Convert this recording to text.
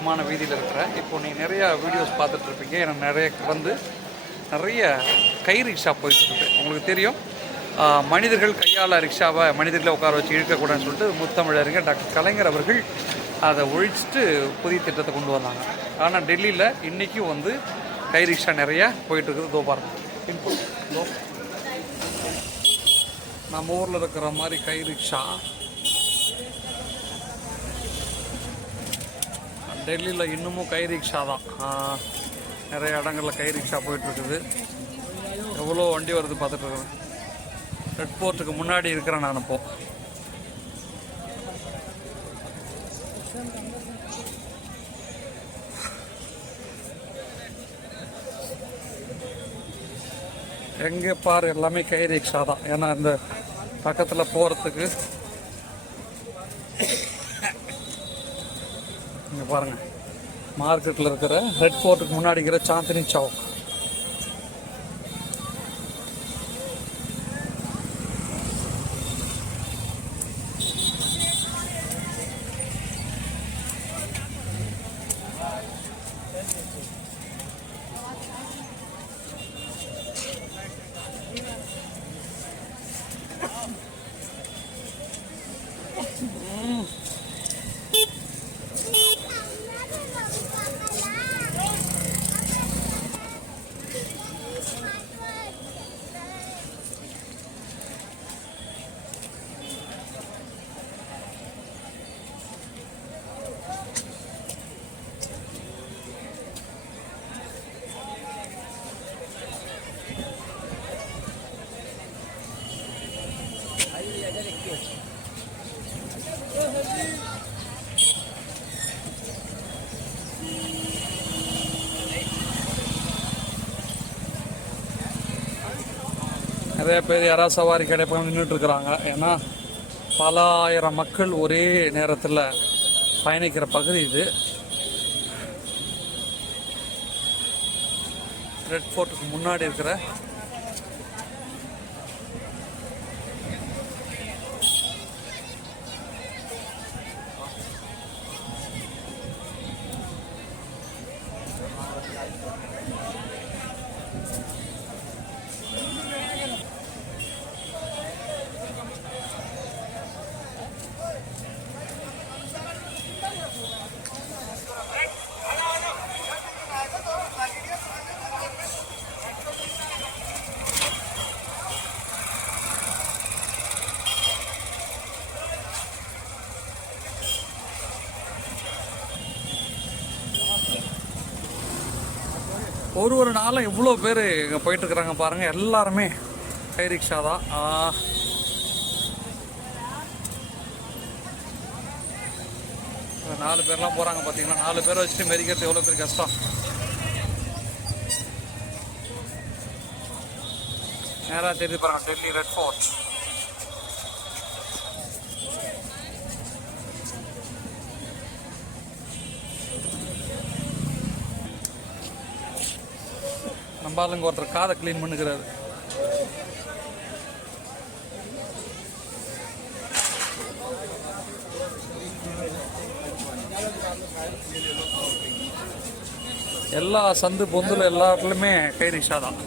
முக்கியமான வீதியில் இருக்கிறேன் இப்போ நீங்கள் நிறையா வீடியோஸ் பார்த்துட்ருப்பீங்க எனக்கு நிறைய வந்து நிறைய கை ரிக்ஷா போயிட்டுருக்கு உங்களுக்கு தெரியும். மனிதர்கள் கையால் ரிக்ஷாவை மனிதர்களை உட்கார வச்சு இழுக்கக்கூடாதுன்னு சொல்லிட்டு முத்தமிழறிஞர் டாக்டர் கலைஞர் அவர்கள் அதை ஒழிச்சிட்டு புதிய திட்டத்தை கொண்டு வந்தாங்க. ஆனால் டெல்லியில் இன்றைக்கும் வந்து கை ரிக்ஷா நிறைய போயிட்டு இருக்குது. இதோ. நம்ம ஊரில் இருக்கிற மாதிரி கை ரிக்ஷா டெல்லியில் இன்னமும் கை ரிக்ஷா தான். நிறைய இடங்களில் கை ரிக்ஷா போயிட்டுருக்குது. எவ்வளோ வண்டி வருது பார்த்துட்டு ரெட் போர்ட்டுக்கு முன்னாடி இருக்கிறேன் நான் இப்போ. எங்கே பார் எல்லாமே கை ரிக்ஷா தான். ஏன்னா இந்த பக்கத்தில் போகிறதுக்கு பாருங்கள் பாருங்க. மார்க்கெட்டில் இருக்கிற ரெட் ஃபோர்ட்டுக்கு முன்னாடி இருக்கிற சாந்தினி சவுக். நிறைய பேர் யாராவது சவாரி கிடைப்பாங்க நின்றுட்டுருக்குறாங்க ஏன்னா பல ஆயிரம் மக்கள் ஒரே நேரத்தில் பயணிக்கிற பகுதி இது. ரெட் ஃபோர்ட்டுக்கு முன்னாடி இருக்கிற ஒரு ஒரு நாளும் இவ்வளோ பேர் இங்கே போயிட்டுருக்குறாங்க பாருங்கள் எல்லாருமே கை ரிக்ஷா தான். நாலு பேர்லாம் போகிறாங்க பார்த்தீங்கன்னா நாலு பேரை வச்சுட்டு மெரிக்கிறது எவ்வளோ பேர் கஷ்டம். நேராக தெரிஞ்சு பாருங்கள் டெல்லி ரெட் ஃபோர்ட் பாருங்க ஒருத்தர் காதை க்ளீன் பண்ணுகிறாரு. எல்லா சந்து பொந்துல எல்லா இடத்துலையுமே கை ரிக்ஷா தான்.